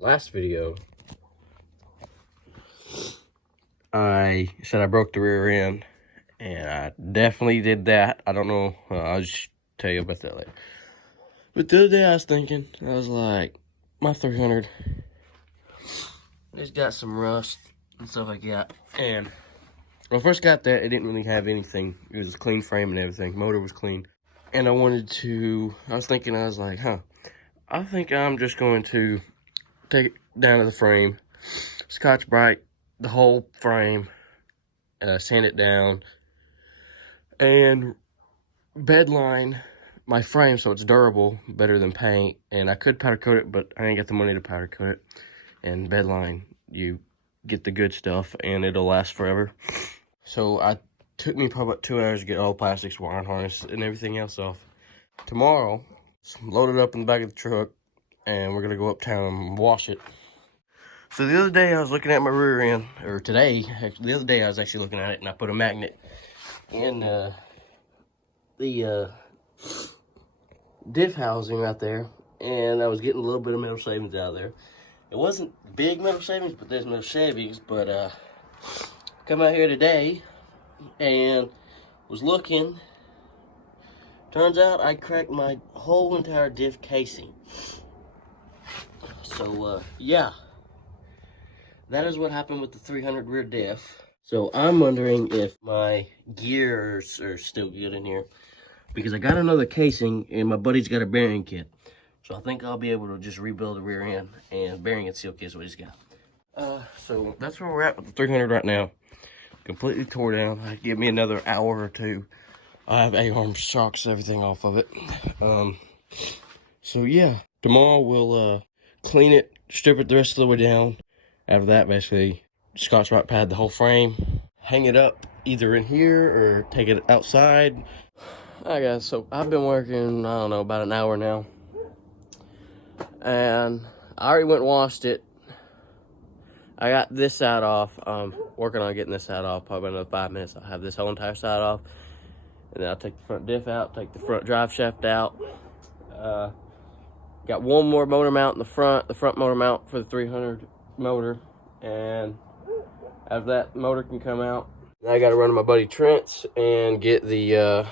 Last video, I said I broke the rear end, and I definitely did that. I don't know, I'll just tell you about that later. But the other day I was thinking, I was like, my 300, it's got some rust and stuff like that. And when I first got that, it didn't really have anything. It was a clean frame and everything. Motor was clean. And I was thinking, I was like, I think I'm just going to take it down to the frame, Scotch-Brite the whole frame, sand it down, and bedline my frame so it's durable, better than paint. And I could powder coat it, but I ain't got the money to powder coat it. And bedline, you get the good stuff and it'll last forever. So took me probably about 2 hours to get all the plastics, wiring harness, and everything else off. Tomorrow, load it up in the back of the truck, and we're gonna go uptown and wash it. So the other day I was looking at my rear end, or today, the other day I was actually looking at it, and I put a magnet in the diff housing right there, and I was getting a little bit of metal shavings out of there. It wasn't big metal shavings, but there's metal shavings. But come out here today and was looking. Turns out I cracked my whole entire diff casing. So yeah, that is what happened with the 300 rear diff. So I'm wondering if my gears are still good in here, because I got another casing and my buddy's got a bearing kit. So I think I'll be able to just rebuild the rear end, and bearing and seal kit is what he's got. So that's where we're at with the 300 right now. Completely tore down. Give me another hour or two. I have A-arm shocks, everything off of it. So yeah, tomorrow we'll clean it, strip it the rest of the way down. After that, basically, Scotch-Brite pad the whole frame, hang it up either in here or take it outside. Alright guys, so I've been working, I don't know, about an hour now. And I already went and washed it. I got this side off. I'm working on getting this side off. Probably another 5 minutes. I'll have this whole entire side off. And then I'll take the front diff out, take the front drive shaft out. Got one more motor mount in the front motor mount for the 300 motor. And after that, motor can come out. Now I got to run to my buddy Trent's and get the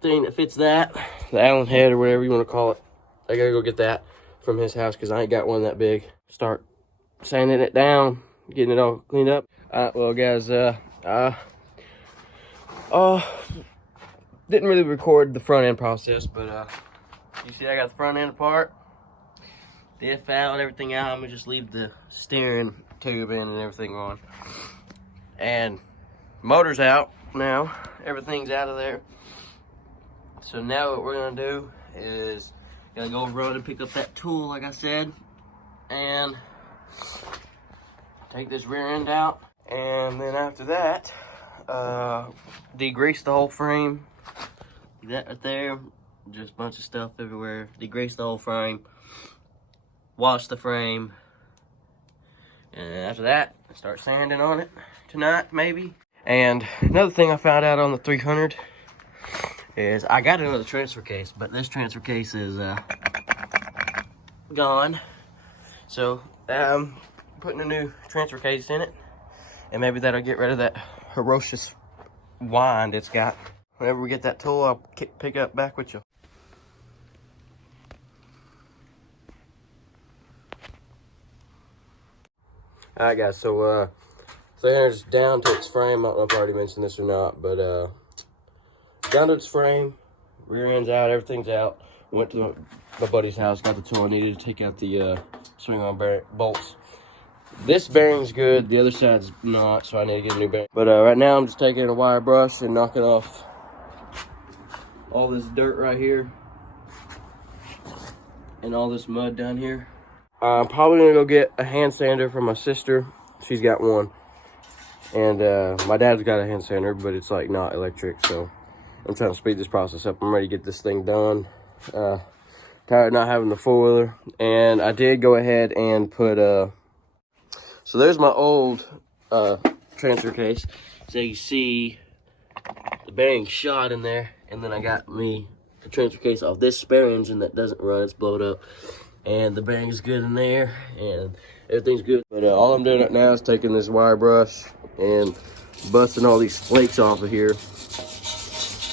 thing that fits that, the Allen head or whatever you want to call it. I gotta go get that from his house because I ain't got one that big. Start sanding it down, getting it all cleaned up. Well guys, didn't really record the front end process, but you see I got the front end apart, diff out, everything out. I'm gonna just leave the steering tube in and everything on. And motor's out now, everything's out of there. So now what we're gonna do is gotta go run and pick up that tool like I said, and take this rear end out. And then after that, degrease the whole frame. That right there, just a bunch of stuff everywhere. Degrease the whole frame, wash the frame, and after that, start sanding on it tonight maybe. And another thing I found out on the 300 is I got another transfer case, but this transfer case is gone. So I'm putting a new transfer case in it, and maybe that'll get rid of that ferocious wind it's got. Whenever we get that tool, I'll pick up back with you. Alright guys, so 300's down to its frame. I don't know if I already mentioned this or not, but down to its frame, rear end's out, everything's out. Went to my buddy's house, got the tool I needed to take out the swing arm bolts. This bearing's good, the other side's not, so I need to get a new bearing. But right now I'm just taking a wire brush and knocking off all this dirt right here and all this mud down here. I'm probably gonna go get a hand sander from my sister. She's got one. And my dad's got a hand sander, but it's like not electric, so I'm trying to speed this process up. I'm ready to get this thing done. Tired of not having the four-wheeler. And I did go ahead and put so there's my old transfer case. So you see the bearing shot in there, and then I got me the transfer case off this spare engine that doesn't run, it's blowed up. and the bearing's good in there, and everything's good. But all I'm doing right now is taking this wire brush and busting all these flakes off of here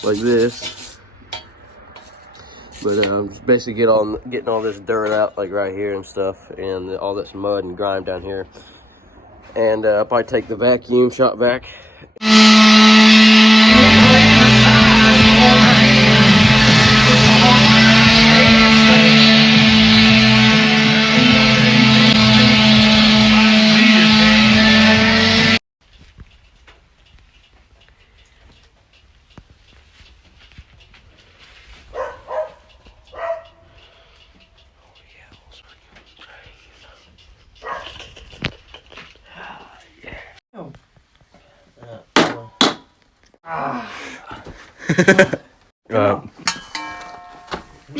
like this. But I'm just basically getting all this dirt out, like right here and stuff, and all this mud and grime down here. And I'll probably take the vacuum shop vac.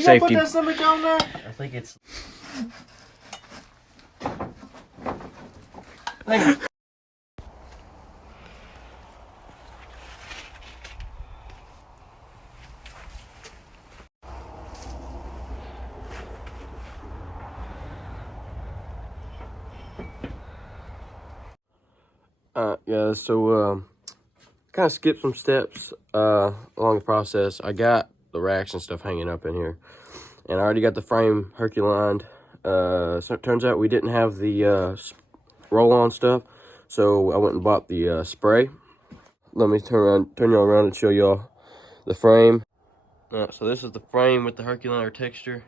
Safety. Put that something down there? I think it's. Yeah, so kind of skipped some steps along the process. I got the racks and stuff hanging up in here, and I already got the frame Herculined. So it turns out we didn't have the roll-on stuff, so I went and bought the spray. Let me turn y'all around and show y'all the frame. So this is the frame with the Herculiner texture.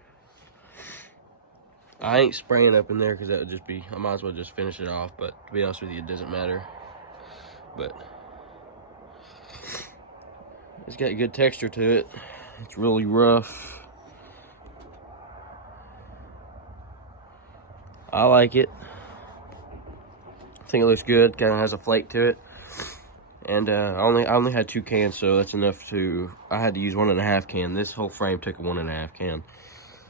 I ain't spraying up in there because that would just be, I might as well just finish it off, but to be honest with you, it doesn't matter. But it's got good texture to it. It's really rough. I like it. I think it looks good. Kind of has a flake to it. And I only had 2 cans, so that's enough to. I had to use 1.5 can. This whole frame took a 1.5 can.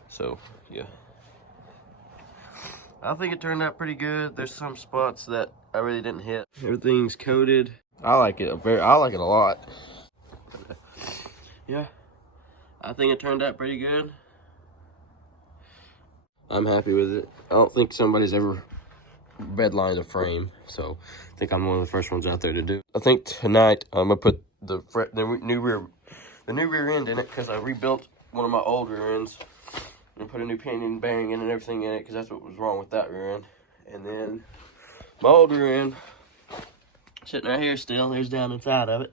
So yeah, I think it turned out pretty good. There's some spots that I really didn't hit. Everything's coated. I like it I like it a lot. Yeah, I think it turned out pretty good. I'm happy with it. I don't think somebody's ever bedlined a frame, so I think I'm one of the first ones out there to do. I think tonight I'm gonna put the new rear end in it, because I rebuilt one of my old rear ends and put a new pinion and bearing in and everything in it, because that's what was wrong with that rear end. And then my old rear end sitting right here still. There's down inside of it.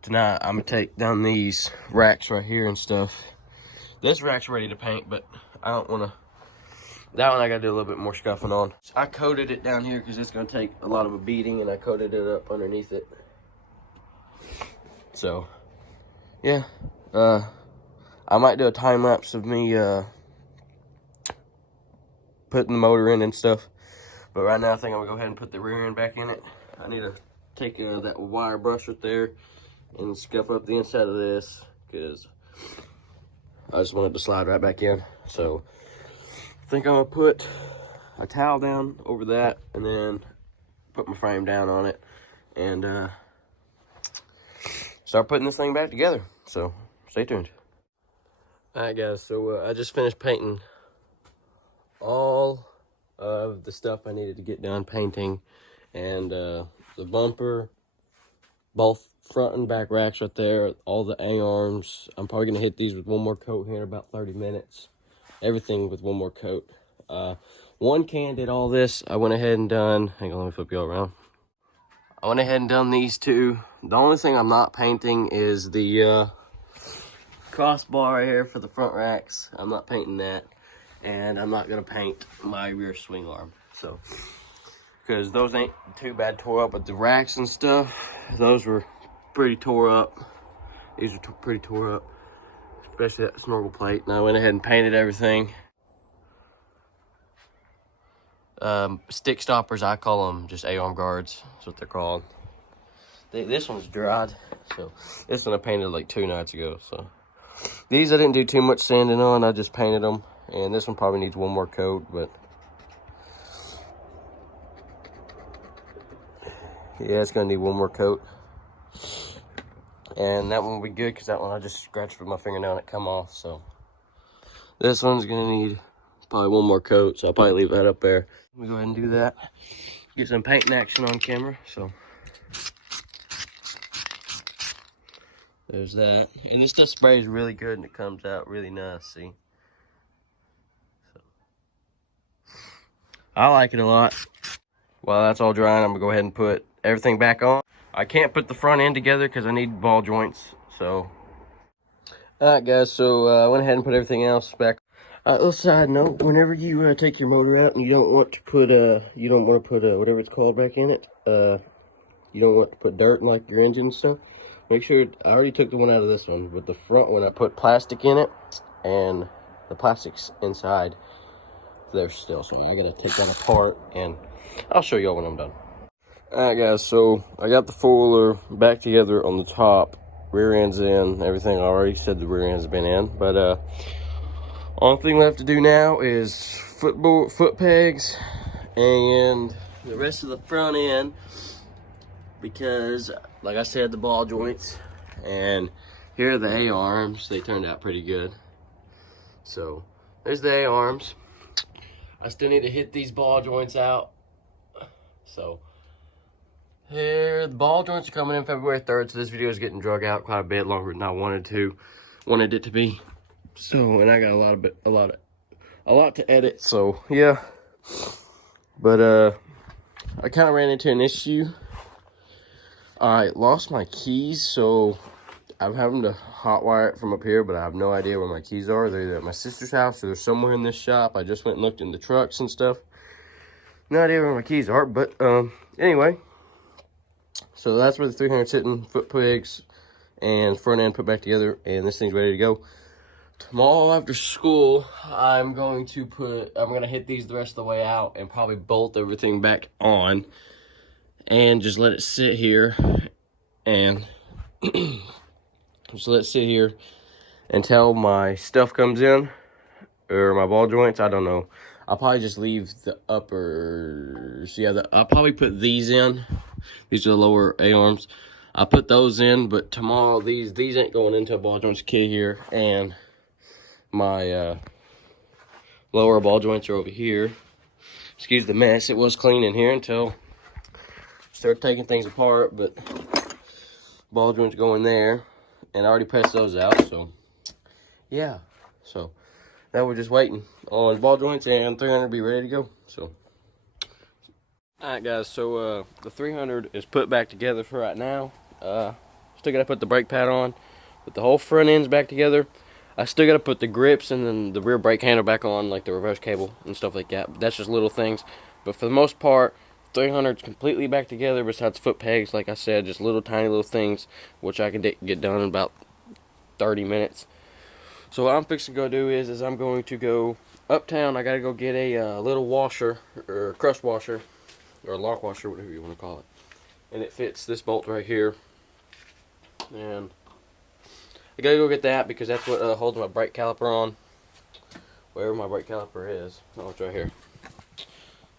Tonight I'm gonna take down these racks right here and stuff. This rack's ready to paint, but I don't want to. That one I gotta do a little bit more scuffing on. I coated it down here because it's gonna take a lot of a beating, and I coated it up underneath it. So yeah, I might do a time lapse of me putting the motor in and stuff. But right now I think I'm gonna go ahead and put the rear end back in it. I need to take that wire brush right there and scuff up the inside of this, because I just wanted to slide right back in. So I think I'm gonna put a towel down over that and then put my frame down on it and start putting this thing back together. So stay tuned. All right guys, so I just finished painting all of the stuff I needed to get done painting, and the bumper, both front and back racks right there, all the A-arms. I'm probably gonna hit these with one more coat here in about 30 minutes. Everything with one more coat. 1 can did all this. I went ahead and done, hang on, let me flip you all around. I went ahead and done these 2. The only thing I'm not painting is the crossbar right here for the front racks. I'm not painting that. And I'm not gonna paint my rear swing arm. So, because those ain't too bad tore up, but the racks and stuff, those were pretty tore up. These are pretty tore up, especially that snorkel plate. And I went ahead and painted everything. Stick stoppers, I call them just A-arm guards. That's what they're called. This one's dried, so this one I painted like 2 nights ago. So these I didn't do too much sanding on. I just painted them, and this one probably needs one more coat, but yeah, it's gonna need one more coat. And that one will be good, because that one I just scratched with my fingernail and it come off. So this one's gonna need Probably one more coat, so I'll probably leave that up there. Let me go ahead and do that. Get some painting action on camera, so. There's that. And this stuff sprays really good and it comes out really nice, see? So, I like it a lot. While that's all drying, I'm gonna go ahead and put everything back on. I can't put the front end together because I need ball joints, so. Alright guys, so I went ahead and put everything else back. Little side note, whenever you take your motor out and you don't want to put whatever it's called back in it, you don't want to put dirt in like your engine and stuff, make sure, I already took the one out of this one, but the front one I put plastic in it, and the plastic's inside there still, so I gotta take that apart, and I'll show y'all when I'm done. Alright guys, so I got the foiler back together on the top, rear end's in, everything. I already said the rear end's been in, but only thing left to do now is foot pegs and the rest of the front end, because like I said, the ball joints, and here are the A-arms. They turned out pretty good. So there's the A-arms. I still need to hit these ball joints out. So here, the ball joints are coming in February 3rd, so this video is getting drug out quite a bit longer than I wanted it to be. So, and I got a lot to edit, so yeah. But I kind of ran into an issue. I lost my keys, so I'm having to hotwire it from up here, but I have no idea where my keys are. They're either at my sister's house or they're somewhere in this shop. I just went and looked in the trucks and stuff. No idea where my keys are, but anyway. So that's where the 300 sitting, foot pegs and front end put back together, and this thing's ready to go. Tomorrow after school, I'm gonna hit these the rest of the way out and probably bolt everything back on and just let it sit here and just let it sit here until my stuff comes in, or my ball joints. I don't know. I'll probably just leave the uppers. Yeah, I'll probably put these in. These are the lower A-arms. I'll put those in, but tomorrow these ain't going into a ball joints kit here, and my lower ball joints are over here. Excuse the mess. It was clean in here until I started taking things apart, but ball joints go in there, and I already pressed those out, so yeah. So now we're just waiting on ball joints and 300 to be ready to go. So alright guys, so the 300 is put back together for right now. Still gotta put the brake pad on, but the whole front end's back together. I still gotta put the grips and then the rear brake handle back on, like the reverse cable and stuff like that. But that's just little things. But for the most part, 300's completely back together, besides foot pegs, like I said, just little tiny little things, which I can get done in about 30 minutes. So what I'm fixing to go do is I'm going to go uptown. I gotta go get a little washer, or crust washer, or lock washer, whatever you want to call it. And it fits this bolt right here. And I gotta go get that because that's what holds my brake caliper on. Wherever my brake caliper is. Oh, it's right here.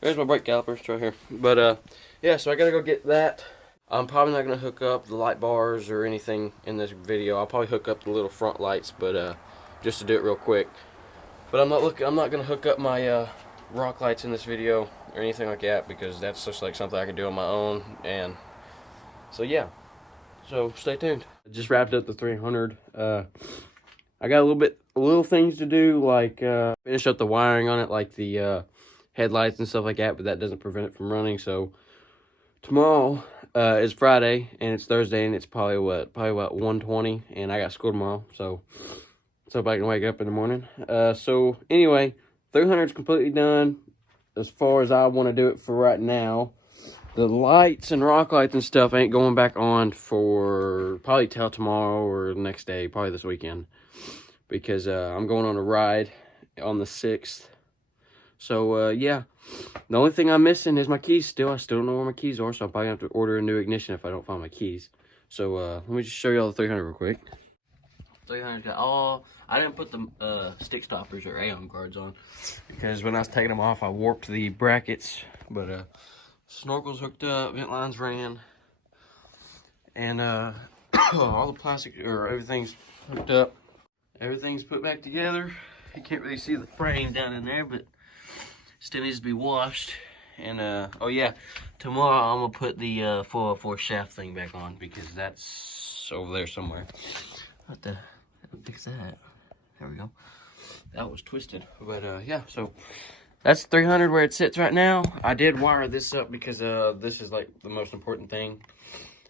There's my brake caliper, it's right here. But yeah, so I gotta go get that. I'm probably not gonna hook up the light bars or anything in this video. I'll probably hook up the little front lights, but just to do it real quick. But I'm not gonna hook up my rock lights in this video or anything like that, because that's just like something I can do on my own. And so yeah, so stay tuned. I just wrapped up the 300. I got little things to do, like finish up the wiring on it, like the headlights and stuff like that, but that doesn't prevent it from running. So tomorrow is Friday and it's Thursday, and it's probably about 1:20, and I got school tomorrow, so I can wake up in the morning. So anyway, 300 is completely done as far as I want to do it for right now. The lights and rock lights and stuff ain't going back on for probably till tomorrow or the next day, probably this weekend, because I'm going on a ride on the 6th. So yeah, the only thing I'm missing is my keys still. I still don't know where my keys are, so I'll probably have to order a new ignition if I don't find my keys. So let me just show you all the 300 real quick. 300 got all. I didn't put the stick stoppers or A-arm guards on because when I was taking them off, I warped the brackets. But snorkel's hooked up, vent lines ran, and all the plastic or everything's hooked up. Everything's put back together. You can't really see the frame down in there, but still needs to be washed. And oh yeah, tomorrow I'm gonna put the 404 shaft thing back on because that's over there somewhere. What the fix that? There we go. That was twisted. But yeah, so that's 300 where it sits right now. I did wire this up because this is like the most important thing.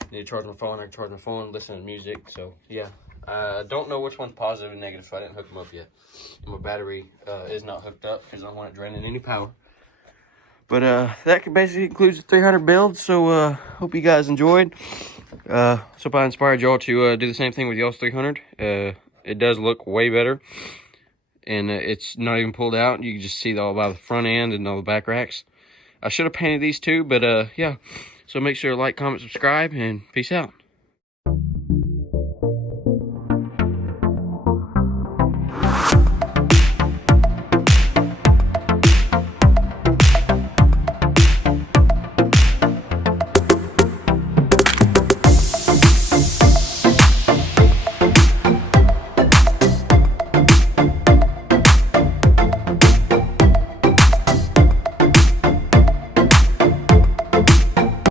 I need to charge my phone. I can charge my phone, listen to music. So yeah, I don't know which one's positive and negative, so I didn't hook them up yet. And my battery is not hooked up because I don't want it draining any power. But that basically concludes the 300 build. So hope you guys enjoyed. So hope I inspired y'all to do the same thing with y'all's 300. It does look way better. And it's not even pulled out. You can just see all by the front end and all the back racks. I should have painted these too, but yeah. So make sure to like, comment, subscribe, and peace out.